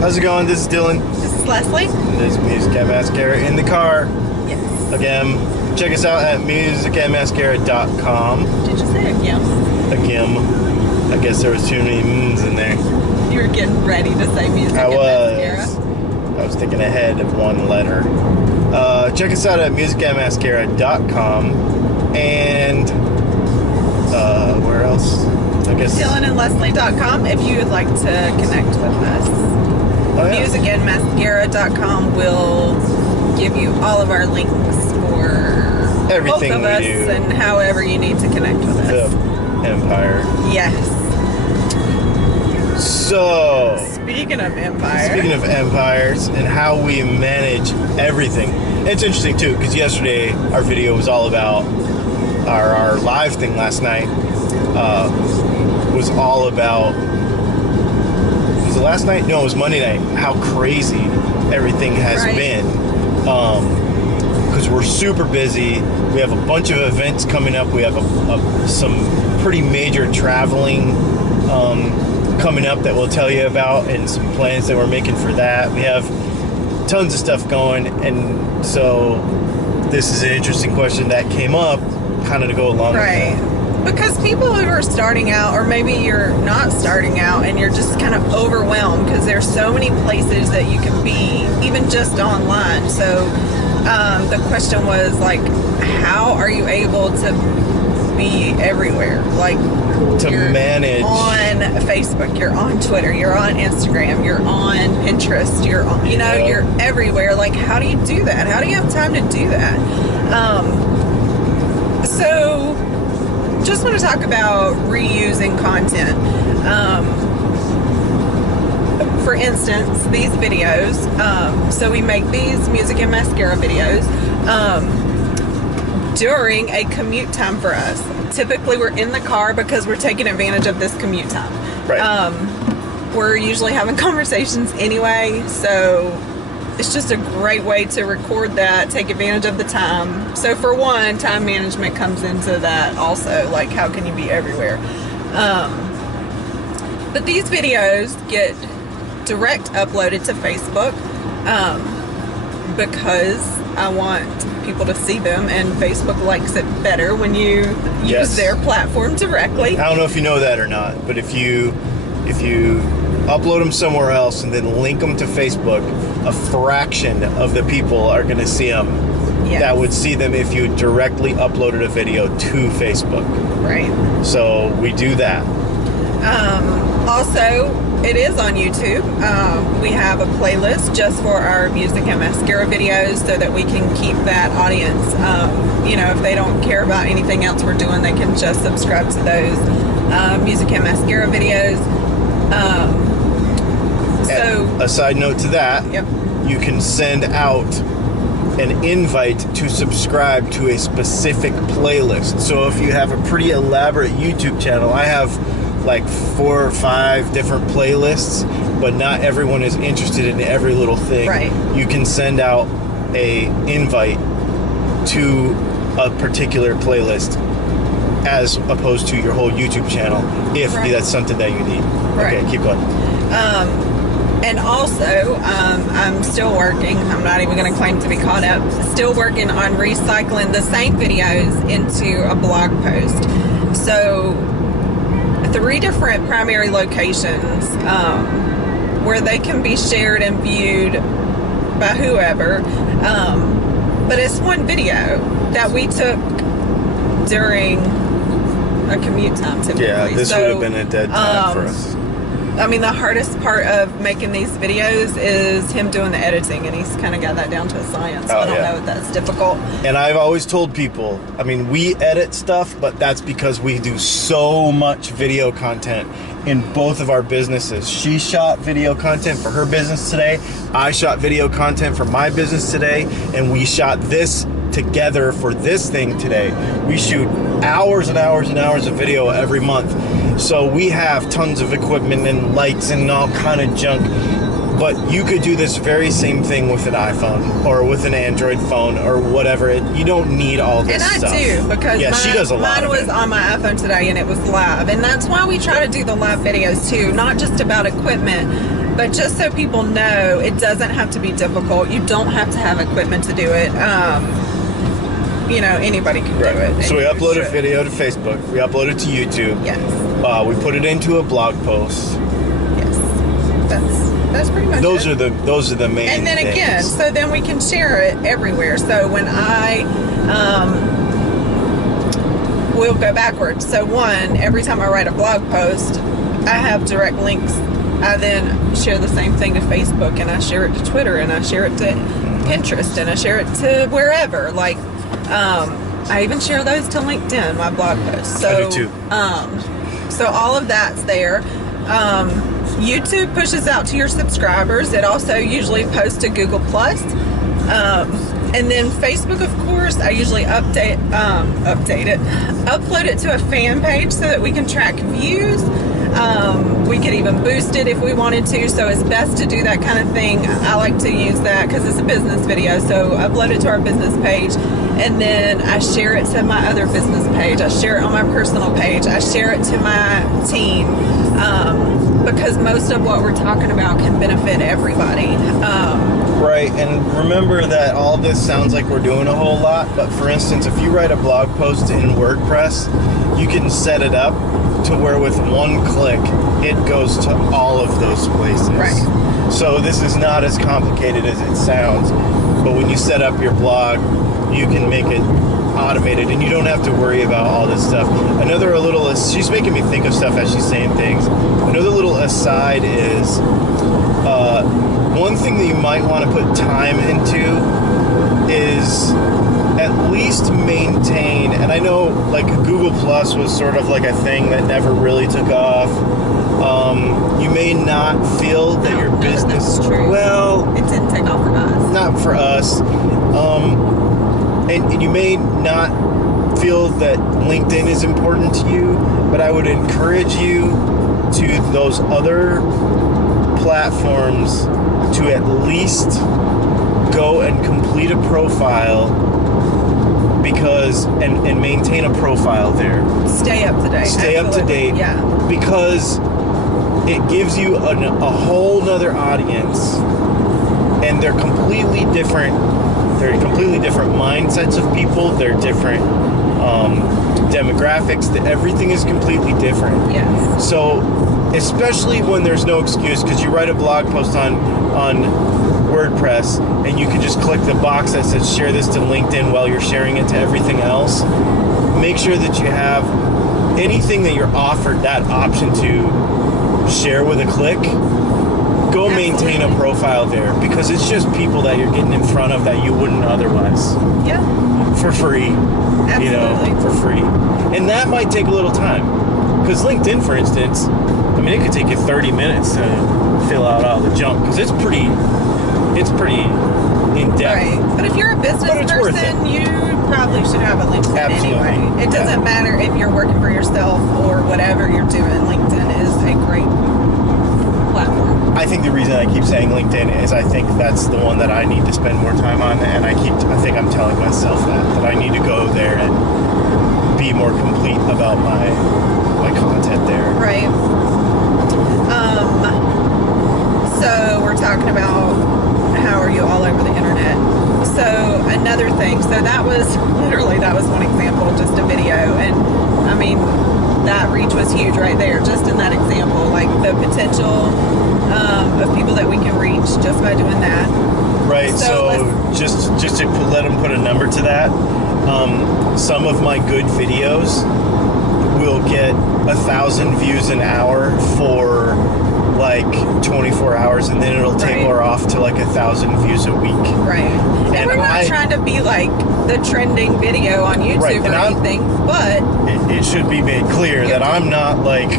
How's it going? This is Dylan. This is Leslie. And this is Music and Mascara in the car. Yes. Again, check us out at musicandmascara.com. Did you say again? Again. I guess there was too many mms in there. You were getting ready to say music and mascara. I was thinking ahead of one letter. Check us out at musicandmascara.com. And where else? I guess DylanandLeslie.com if you would like to connect with us. Oh, yeah. Musicandmascara.com will give you all of our links for Everything both of us we do. and however you need to connect with us. The Empire. Yes. So, Speaking of empire. speaking of empires and how we manage everything, it's interesting too because yesterday our video was all about our live thing last night. Was all about. Was it last night? No, it was Monday night. How crazy everything has been. Because we're super busy. We have a bunch of events coming up. We have some pretty major traveling coming up that we'll tell you about, and some plans that we're making for that. We have tons of stuff going, and so this is an interesting question that came up kind of to go along with that. Because people who are starting out, or maybe you're not starting out and you're just kind of overwhelmed because there's so many places that you can be, even just online. So the question was like, how are you able to be everywhere? Like, To manage. on Facebook, you're on Twitter, you're on Instagram, you're on Pinterest, you're on, you're everywhere. Like, how do you do that? How do you have time to do that? So just want to talk about reusing content. For instance, these videos, so we make these music and mascara videos during a commute time for us. Typically we're in the car because we're taking advantage of this commute time. Right. We're usually having conversations anyway, so it's just a great way to record that, take advantage of the time. So for one, time management comes into that also, like how can you be everywhere? But these videos get direct uploaded to Facebook because I want people to see them, and Facebook likes it better when you use their platform directly. I don't know if you know that or not, but if you upload them somewhere else and then link them to Facebook, a fraction of the people are going to see them that would see them if you directly uploaded a video to Facebook. Right. So we do that. Also, it is on YouTube. We have a playlist just for our music and mascara videos so that we can keep that audience. If they don't care about anything else we're doing, they can just subscribe to those music and mascara videos. So, a side note to that, you can send out an invite to subscribe to a specific playlist. So if you have a pretty elaborate YouTube channel, I have like 4 or 5 different playlists, but not everyone is interested in every little thing. Right. You can send out a invite to a particular playlist as opposed to your whole YouTube channel, if that's something that you need. Right. Okay, keep going. And also, I'm still working. I'm not even going to claim to be caught up. Still working on recycling the same videos into a blog post. So 3 different primary locations where they can be shared and viewed by whoever. But it's one video that we took during a commute time typically. Yeah, this would have been a dead time for us. I mean, the hardest part of making these videos is him doing the editing, and he's kind of got that down to a science. So I don't know if that's difficult. And I've always told people, I mean, we edit stuff, but that's because we do so much video content in both of our businesses. She shot video content for her business today. I shot video content for my business today. And we shot this together for this thing today. We shoot hours and hours and hours of video every month. So we have tons of equipment and lights and all kind of junk. But you could do this very same thing with an iPhone or with an Android phone or whatever. You don't need all this stuff. And I do, because she does a lot mine was on my iPhone today and it was live. And that's why we try to do the live videos too, not just about equipment, But just so people know, it doesn't have to be difficult. You don't have to have equipment to do it. You know, anybody can do it. So we upload a video to Facebook. We upload it to YouTube. Yes. We put it into a blog post. Yes. That's pretty much those it. Those are the main And then things. again, so then we can share it everywhere. So when we'll go backwards. So one, every time I write a blog post, I have direct links. I then share the same thing to Facebook, and I share it to Twitter, and I share it to Pinterest, and I share it to wherever. Like, I even share those to LinkedIn, my blog posts. So, I do too. So all of that's there. YouTube pushes out to your subscribers. It also usually posts to Google Plus. And then Facebook, of course, I usually upload it to a fan page so that we can track views. We could even boost it if we wanted to, so it's best to do that kind of thing. I like to use that because it's a business video, so upload it to our business page, and then I share it to my other business page. I share it on my personal page. I share it to my team, because most of what we're talking about can benefit everybody. Right, and remember that all this sounds like we're doing a whole lot, but for instance, if you write a blog post in WordPress, you can set it up to where with one click, it goes to all of those places. Right. So this is not as complicated as it sounds, but when you set up your blog, you can make it automated, and you don't have to worry about all this stuff. Another little, she's making me think of stuff as she's saying things. Another little aside is, one thing that you might want to put time into is at least maintain, and I know like Google Plus was sort of like a thing that never really took off. You may not feel that your business, that's true. Well, it didn't take off for us. Not for us. And you may not feel that LinkedIn is important to you, but I would encourage you to those other platforms to at least go and complete a profile, because and maintain a profile there. Stay up to date. Stay up to date. Yeah. Because it gives you a whole nother audience, and they're completely different. They're completely different mindsets of people. They're different demographics. Everything is completely different. Yes. So, especially when there's no excuse, because you write a blog post on WordPress, and you can just click the box that says share this to LinkedIn while you're sharing it to everything else. Make sure that you have anything that you're offered that option to share with a click. Go maintain a profile there, because it's just people that you're getting in front of that you wouldn't otherwise. Yeah. For free. Absolutely. You know, for free. And that might take a little time. Because LinkedIn, for instance, I mean, it could take you 30 minutes to fill out all the junk, because it's pretty in depth. Right. But if you're a business person, you probably should have a LinkedIn anyway. It doesn't matter if you're working for yourself or whatever you're doing. LinkedIn is a great platform. I think the reason I keep saying LinkedIn is I think that's the one that I need to spend more time on, and I think I'm telling myself that I need to go there and be more complete about my content there. Right. So we're talking about how are you all over the internet. So another thing, so that was one example, just a video, and I mean that reach was huge right there, just in that example, like the potential of people that we can reach just by doing that. Right. So just to let them put a number to that, some of my good videos will get 1,000 views an hour for like 24 hours, and then it'll taper off to like 1,000 views a week. Right. And we're not trying to be like the trending video on YouTube or anything, but it should be made clear that I'm not like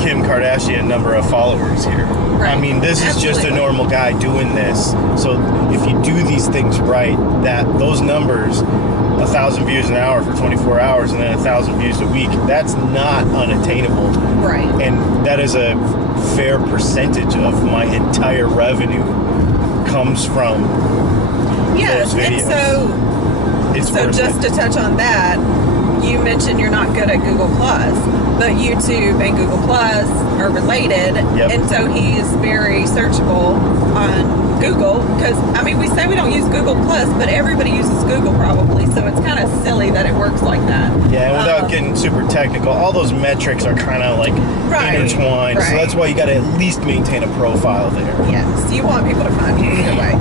Kim Kardashian number of followers here. Right. I mean, this is just a normal guy doing this. So if you do these things right, that those numbers, 1,000 views an hour for 24 hours and then 1,000 views a week, that's not unattainable. Right. And that is a fair percentage of my entire revenue comes from those videos. And so just to touch on that, you mentioned you're not good at Google Plus, but YouTube and Google Plus are related, and so he's very searchable on Google, because I mean, we say we don't use Google Plus, but everybody uses Google probably, so it's kind of silly that it works like that. Yeah, and without getting super technical, all those metrics are kind of like intertwined, so that's why you got to at least maintain a profile there. Yes, you want people to find you either way.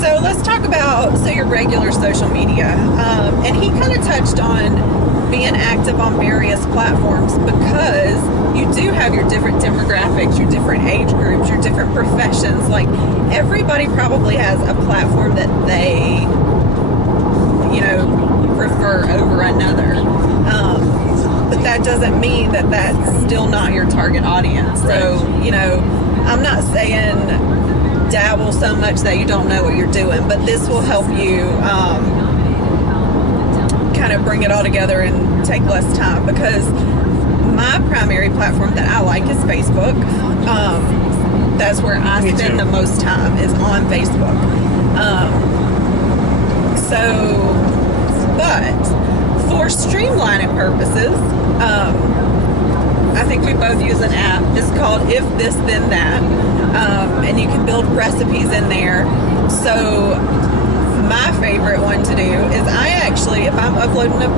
So let's talk about your regular social media, and he kind of touched on being active on various platforms, because you do have your different demographics, your different age groups, your different professions. Like, everybody probably has a platform that they, you know, prefer over another. But that doesn't mean that that's still not your target audience. So, you know, I'm not saying dabble so much that you don't know what you're doing, but this will help you kind of bring it all together and take less time, because my primary platform that I like is Facebook. That's where I spend the most time, is on Facebook. But for streamlining purposes, I think we both use an app. It's called If This Then That, and you can build recipes in there. So my favorite one to do is, I actually, if I'm uploading a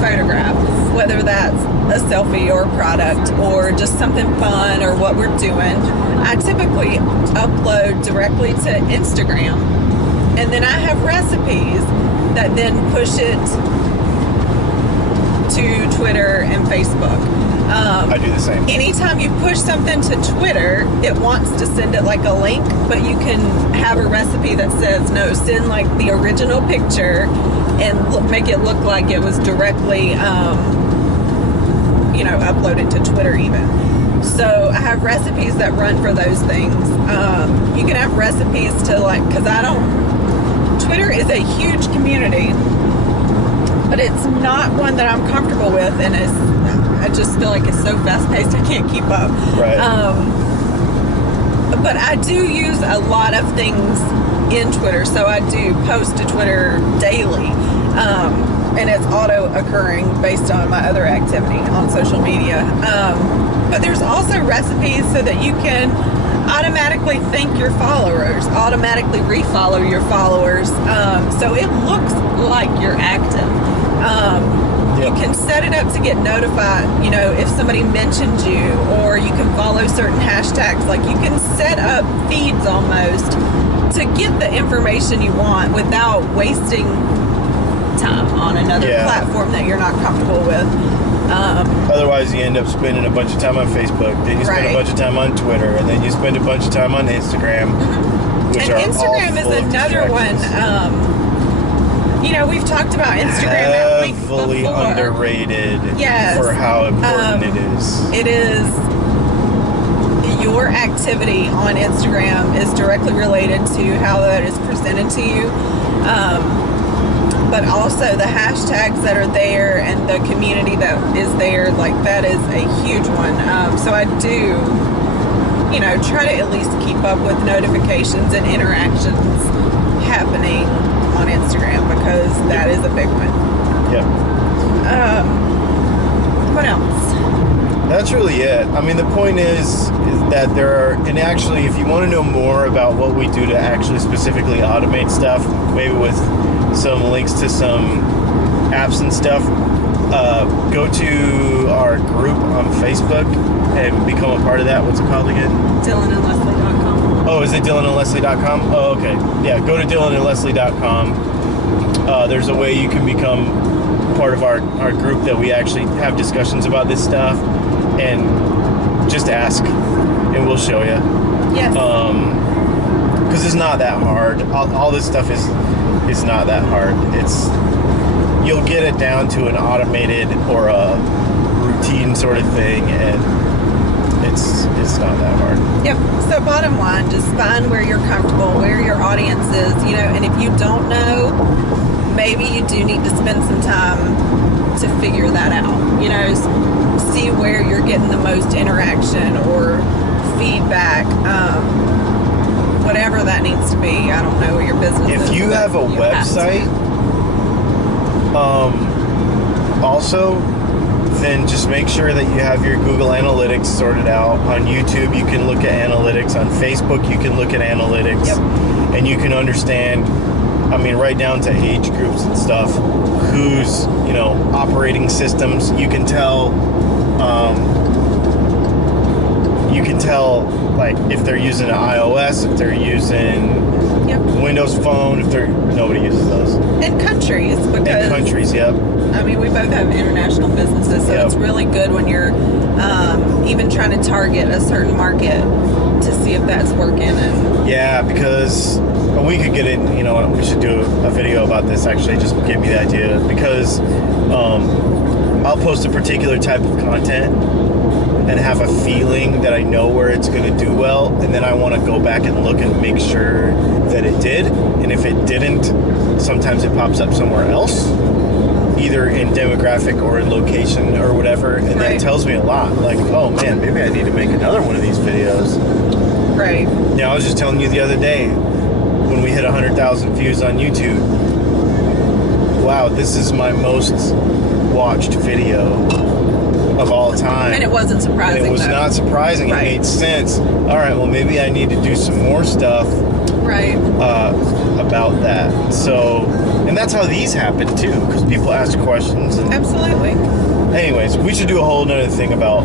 photograph, whether that's a selfie or a product or just something fun or what we're doing, I typically upload directly to Instagram, and then I have recipes that then push it to Twitter and Facebook. I do the same. Anytime you push something to Twitter, it wants to send it like a link, but you can have a recipe that says, no, send like the original picture and make it look like it was directly, you know, uploaded to Twitter even. So I have recipes that run for those things. You can have recipes to, like, because Twitter is a huge community, but it's not one that I'm comfortable with, and I just feel like it's so fast-paced I can't keep up. Right. But I do use a lot of things in Twitter, so I do post to Twitter daily, and it's auto-occurring based on my other activity on social media. But there's also recipes so that you can automatically thank your followers, automatically refollow your followers, so it looks like you're active. You can set it up to get notified, you know, if somebody mentions you, or you can follow certain hashtags. Like, you can set up feeds almost to get the information you want without wasting time on another platform that you're not comfortable with. Otherwise, you end up spending a bunch of time on Facebook, then you spend a bunch of time on Twitter, and then you spend a bunch of time on Instagram. Which and Instagram is another one. You know, we've talked about Instagram heavily underrated for how important it is. It is. Your activity on Instagram is directly related to how that is presented to you. But also the hashtags that are there and the community that is there, like, that is a huge one. So I do, you know, try to at least keep up with notifications and interactions happening on Instagram, because that is a big one. Yep. What else? That's really it. I mean, the point is that there are, and actually, if you want to know more about what we do to actually specifically automate stuff, maybe with some links to some apps and stuff, go to our group on Facebook and become a part of that. What's it called again? DylanandLeslie.com. Oh, is it DylanandLeslie.com? Oh, okay. Yeah, go to DylanandLeslie.com. There's a way you can become part of our group that we actually have discussions about this stuff, and just ask, and we'll show you. Yes. Because it's not that hard. All this stuff is not that hard. You'll get it down to an automated or a routine sort of thing, and it's not that hard. Yep. So bottom line, just find where you're comfortable, where your audience is, you know, and if you don't know, maybe you do need to spend some time to figure that out. You know, see where you're getting the most interaction or feedback, whatever that needs to be. I don't know what your business is. If you have a website, also, then just make sure that you have your Google Analytics sorted out. On YouTube, you can look at analytics. On Facebook, you can look at analytics. Yep. And you can understand, I mean, right down to age groups and stuff, who's, operating systems. You can tell, like, if they're using an iOS, if they're using Windows Phone, nobody uses those. And countries, because... And countries, yep. I mean, we both have international businesses, so it's really good when you're even trying to target a certain market to see if that's working. And yeah, because we could get in, we should do a video about this, actually. Just give me the idea, because I'll post a particular type of content and have a feeling that I know where it's going to do well, and then I want to go back and look and make sure that it did. And if it didn't, sometimes it pops up somewhere else, either in demographic or in location or whatever, and that tells me a lot. Like, oh man, maybe I need to make another one of these videos. Right. Yeah, I was just telling you the other day, when we hit 100,000 views on YouTube, wow, this is my most watched video of all time. And it wasn't surprising. And it was not surprising. It made sense. All right, well, maybe I need to do some more stuff about that. So, and that's how these happen too, because people ask questions. And, absolutely. Anyways, we should do a whole nother thing about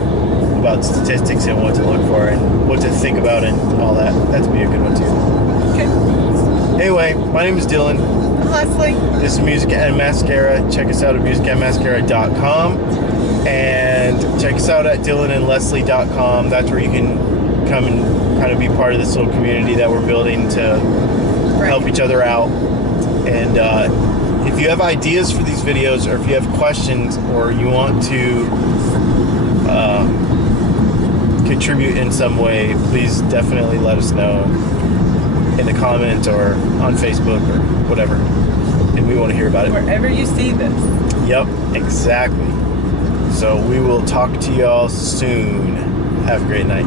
statistics and what to look for and what to think about and all that. That'd be a good one too. Okay. Anyway, my name is Dylan. I'm Leslie. This is Music and Mascara. Check us out at musicandmascara.com. And check us out at dylanandleslie.com. That's where you can come and kind of be part of this little community that we're building to help each other out. And if you have ideas for these videos, or if you have questions, or you want to contribute in some way, please definitely let us know in the comments or on Facebook or whatever. And we want to hear about it. Wherever you see this. Yep, exactly. So we will talk to y'all soon. Have a great night.